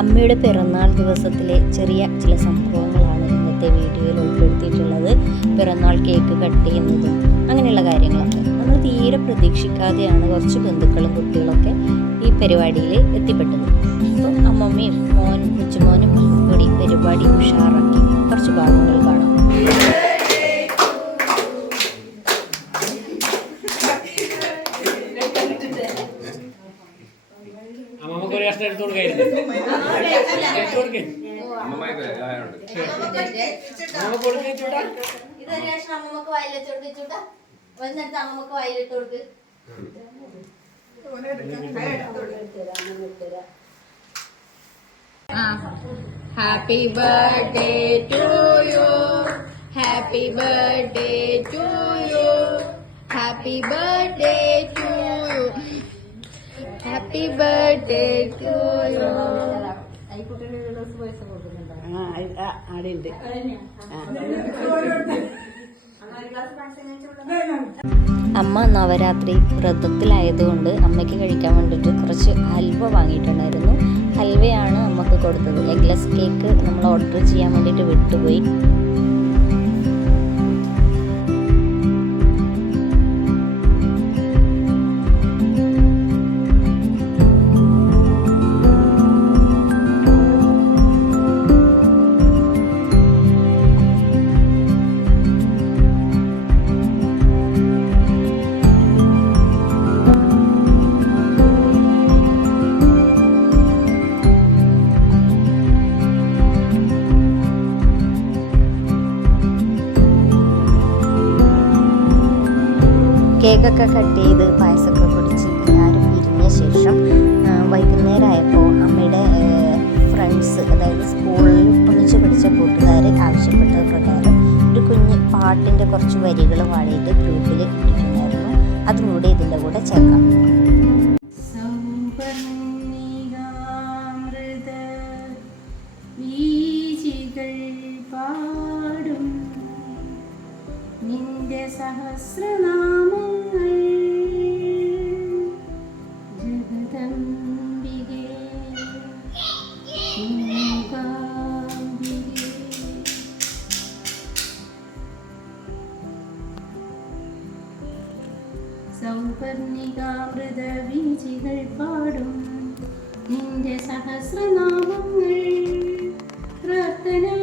അമ്മയുടെ പിറന്നാൾ ദിവസത്തിലെ ചെറിയ ചില സംഭവങ്ങളാണ് ഇന്നത്തെ വീഡിയോയിൽ ഉൾപ്പെടുത്തിയിട്ടുള്ളത്. പിറന്നാൾ കേക്ക് കട്ട് ചെയ്യുന്നതും അങ്ങനെയുള്ള കാര്യങ്ങളൊക്കെ നമ്മൾ തീരെ പ്രതീക്ഷിക്കാതെയാണ് കുറച്ച് ബന്ധുക്കളും കുട്ടികളൊക്കെ ഈ പരിപാടിയിൽ എത്തിപ്പെട്ടത്. അപ്പോൾ അമ്മമ്മയും മോനും കൊച്ചുമോനും കൂടി പരിപാടി ഉഷാറാക്കി. കുറച്ച് ഭാഗങ്ങൾ കാണാം. Happy birthday to you. Happy birthday to you. Happy birthday to you. Happy birthday to you. അമ്മ നവരാത്രി വ്രതത്തിലായതുകൊണ്ട് അമ്മയ്ക്ക് കഴിക്കാൻ വേണ്ടിയിട്ട് കുറച്ച് ഹൽവ വാങ്ങിയിട്ടുണ്ടായിരുന്നു. ഹൽവയാണ് അമ്മക്ക് കൊടുത്തത്. എഗ്ലെസ് കേക്ക് നമ്മൾ ഓർഡർ ചെയ്യാൻ വേണ്ടിയിട്ട് വിട്ടുപോയി. കേക്കൊക്കെ കട്ട് ചെയ്ത് പായസമൊക്കെ കുടിച്ച് എല്ലാവരും പിരിഞ്ഞ ശേഷം വൈകുന്നേരമായപ്പോൾ അമ്മയുടെ ഫ്രണ്ട്സ്, അതായത് സ്കൂളിൽ ഒന്നിച്ച് പഠിച്ച കൂട്ടുകാർ ആവശ്യപ്പെട്ടത് പ്രകാരം ഒരു കുഞ്ഞ് പാട്ടിൻ്റെ കുറച്ച് വരികൾ പാടിയിട്ട് ഗ്രൂപ്പിൽ ഇട്ടിട്ടുണ്ടായിരുന്നു. അതും കൂടെ ഇതിൻ്റെ കൂടെ ചേർക്കാം. നിന്റെ സഹസ്രനാമങ്ങൾ ജഗദംബികേ മൂകാംബികേ. സൗപർണികാമൃത വീചികൾ പാടും നിന്റെ സഹസ്രനാമങ്ങൾ പ്രാർത്ഥനാ